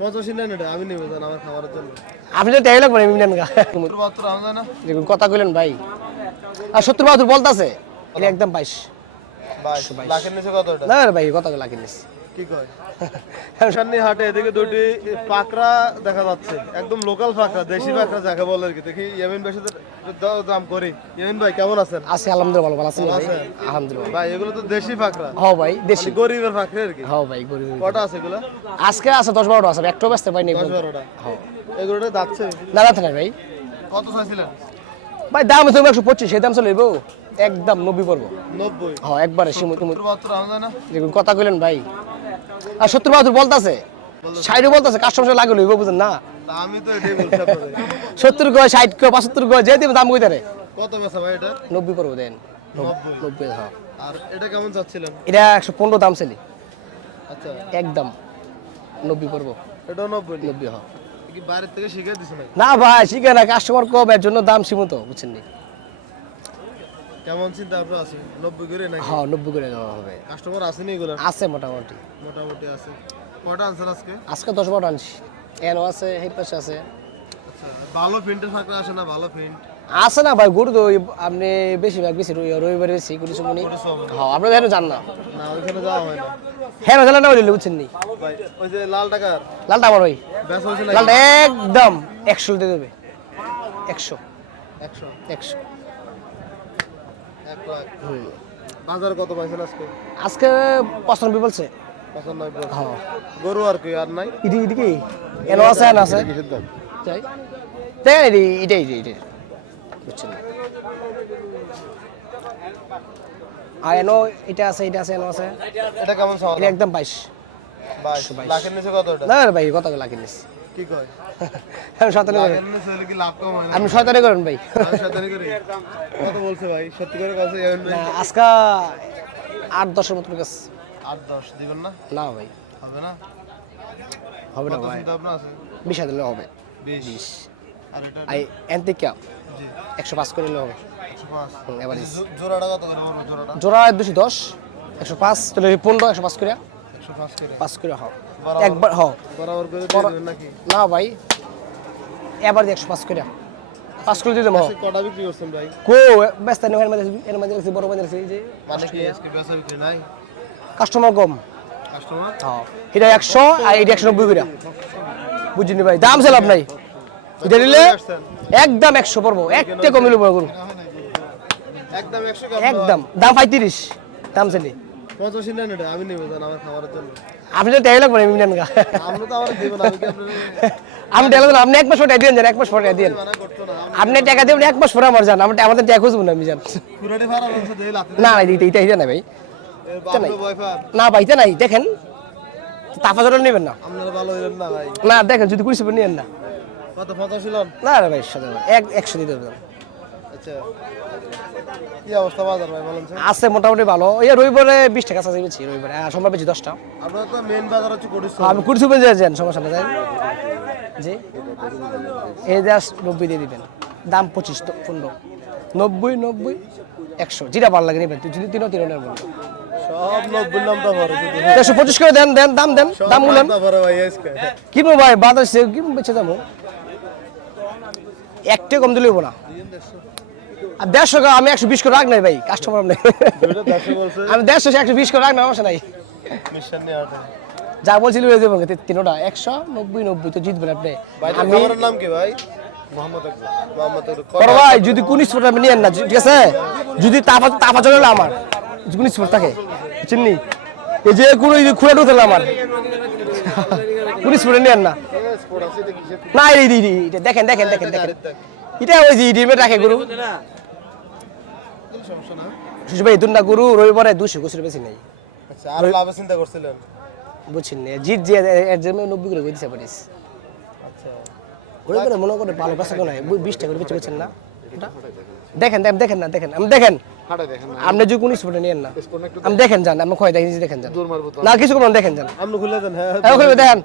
85 নেন এটা আমি নেব জান আমার খাবারের জন্য। আপনি তো টাই লাগবে আমি নেন গা। 72 আম না দেখুন কথা কইলেন ভাই। আর 70 72 বলতাছে। এটা একদম 22 22 লাখের নিচে কত এটা? না রে ভাই কত লাখ নিস। কি কয় সামনে হাটে এদিকে দুটি পাকড়া দেখা যাচ্ছে একদম লোকাল পাকড়া দেশি পাকড়া যাকে বলে আর কি। দেখি ইয়ামিন ভাই সাথে দাম করি। ইয়ামিন ভাই কেমন আছেন? আছি আলহামদুলিল্লাহ ভালো আছেন ভাই? আলহামদুলিল্লাহ ভাই এগুলো তো দেশি পাকড়া। হ্যাঁ ভাই দেশি গরিবের পাকড়া আর কি। হ্যাঁ ভাই গরিব। কটা আছে এগুলো? আজকে আছে 10 12টা আছে একটাও ব্যস্ত পাইনি 10 12টা। হ্যাঁ এগুলোটা যাচ্ছে না রাতে না ভাই। কত চাইছিলেন? ভাই দাম আছে 125 সেই দাম চলে যাবো একদম 90 পড়বো। 90 হ্যাঁ একবারে সীমিত। 72 আম না দেখুন কথা কইলেন ভাই। আর 70 72 বলতাছে 60 বলতাছে কাস্টমার লাগে লইব বুঝেন না। আমি তো এটাই বলছি আপনাদের 70 কয় 60 কয় 75 কয় যে দিন দাম কইতে রে। কত বেচা ভাই এটা? 90 পড়বো দেন 90 90 হ্যাঁ। আর এটা কেমন চাচ্ছিলেন? এটা 115 দাম চলি আচ্ছা একদম 90 পড়বো। এটাও 90 90 হ্যাঁ। কি বাইরে থেকে শিখে দিছ নাকি? না ভাই শিখে না কাস্টমার কম এর জন্য দাম সীমিত বুঝছেন নি। কেমন চিন্তা ভাবনা আছে 90 করে নাকি? হ্যাঁ 90 করে দেওয়া হবে। কাস্টমার আছে নি এগুলা? আছে মোটামুটি মোটামুটি আছে। কয়টা আনছেন আজকে? আজকে 10 12 আনছি এনো আছে এই পাশে আছে। আচ্ছা ভালো প্রিন্টের ফাঁকরা আসে না ভালো প্রিন্ট? আছে না ভাই গরু তো আপনি বেশিরভাগ বেশি রবিবারে বেশি গরু শুনি। হ্যাঁ আপনারা এখানে যান না। না ওইখানে যাওয়া হয় না। হ্যাঁ জানেন না বলে বুঝছেন নি। ভাই ওই যে লাল টাকার লালটা আমার ভাই বেচা হইছে না? লালটা একদম 100 দিয়ে দেবে 100 100 100 1 লাখ। বাজার কত পাইছেন আজকে? আজকে 95 বলছে। 95 হ্যাঁ গরু আর কি আর নাই? ইডি ইডি কি এনো আছে না আছে কিসের দাম? তাই তাই এটাই বুঝছেন না। আর এনো এটা আছে এনো আছে। এটা কেমন চাওয়া? এটা একদম 22 22 লাখের নিচে কত এটা? না রে ভাই কত লাখ নিস। কি কয়? আমি শয়তানি করেন লাখের নিচে হলে কি লাভ কম হয় না? আপনি শয়তানি করেন ভাই। আমি শয়তানি করি। কত বলছে ভাই? সত্যি করে কাছে ইয়ামিন ভাই? না আজকে 8 10 এর মতো গেছে। 8 10 দিবেন না? না ভাই হবে না? হবে না কত ভাই চিন্তা ভাবনা আছে? 20 দিলে হবে 20 আর এটা আই এন্তিকা জি 105 করে নিলে হবে 105 এবারে জোড়াটা কত করে বলবো জোড়াটা? জোড়া 210 105 তাহলে 15 105 করে 105 করে 5 করে হও বরাবর- একবার হও বরাবর করে দিয়ে দিবেন নাকি? না ভাই এবার 105 করে 5 করে দিয়ে দেবো আজকে কটা বিক্রি করছেন ভাই? কো ব্যস্ত নেই এর মধ্যে আছে বড় বাজার আছে এই যে মানে কি আজকে বেচা বিক্রি নাই? কাস্টমার কম কাস্টমার হ্যাঁ এটা 100 আর এটা 190 করে বুঝিনি ভাই দাম চালাব নাই এটা নিলে একদম 100 পড়বো একটা কমিলো বড় করুন একদম 100 কম একদম দাম 35 দাম চালি 85 নেন এটা আমি নেব জান আমার খাবারের জন্য। আপনি তো টাই লাগবে আমি নেন গা আপনি তো আমার দিবেন আমি কি আপনারে আমি টাই লাগবে আপনি 1 মাস পরে দিন যান 1 মাস পরে দিন মানা করতে না। আপনি টাকা দিবেন 1 মাস পরে আমার জান আমাদের টাকা খুঁজবো না আমি জান কুরাটি ফারা বলছে দেই লাতে না না এইটা না ভাই বাপরে বয়ফার না ভাই এটা নাই দেখেন তাফা জল নেবেন না আপনারা ভালো হইলেন না ভাই। না দেখেন যদি কুড়ি সুপার নিয়েন না কত 85 লন? না রে ভাই 100 দিয়ে দেবেন আচ্ছা কি অবস্থা বাজার ভাই বলেন তো? আছে মোটামুটি ভালো এই রবিবারে 20 টাকা আছে বেশি রবিবারে আর সোমবার বেশি 10টা আপনারা তো মেইন বাজার হচ্ছে কোটিস। আমি কুড়ি সুপার যান সমস্যা না যান জি এই যে 90 দিয়ে দিবেন দাম 25 তো 15 90 90 100 যেটা ভালো লাগে নেবেন যদি তিনও নেবেন সব 90 নামটা ভরে যদি 125 করে দেন দাম দেন দাম বলেন নামটা ভরে ভাই আজকে। কি বল ভাই বাজার সে কি বেচে যাবো একটা কম দিলেও না আর 150 আমি 120 করে রাখ নাই ভাই কাস্টমার নাই দুইটা 10 বলছে আমি 150 120 করে রাখ না সমস্যা নাই মিশন নিয়ে আসে। যা বলছিল হয়ে যাবে তিনটা 190 90 তো জিতবেন আপনি ভাই আমি আমার নাম কি ভাই? মোহাম্মদ আকবর। মোহাম্মদ আকবর। বড় ভাই যদি কোন স্পোর্ট আপনি নিয়েন না ঠিক আছে যদি তাফা চলে আমার কোন স্পোর্ট থাকে চিনি এই যে কোন খুলে ঢুকতে আমার কোন স্পোর্ট নিয়েন না স্পোর্ট আছে এটা কিসের? না এই দেখেন এটা ওই যে ডিমে রাখে গরু সমস্যা না। সুশি ভাই দুন্না গরু রবিবারে 200 গোসের বেশি নেই আচ্ছা আর লাভে চিন্তা করছিলেন? বুঝছেন না জিত যে এর জন্য 90 করে দিতে পারিস আচ্ছা রবিবারে মনে করে ভালো কাছে কোন 20 টাকা করে বেচেন না ওটা দেখেন না আমি দেখেন হাঁটা দেখেন না। আপনি যে কোন স্পোর্টে নিয়েন না স্পোর্ট একটু আমি দেখেন যান আমি কয় দেখেন দেখেন যান দূর মারবো তো। না কিছু কোনো দেখেন যান আপনি খুলে দেন হ্যাঁ। এখন দেখেন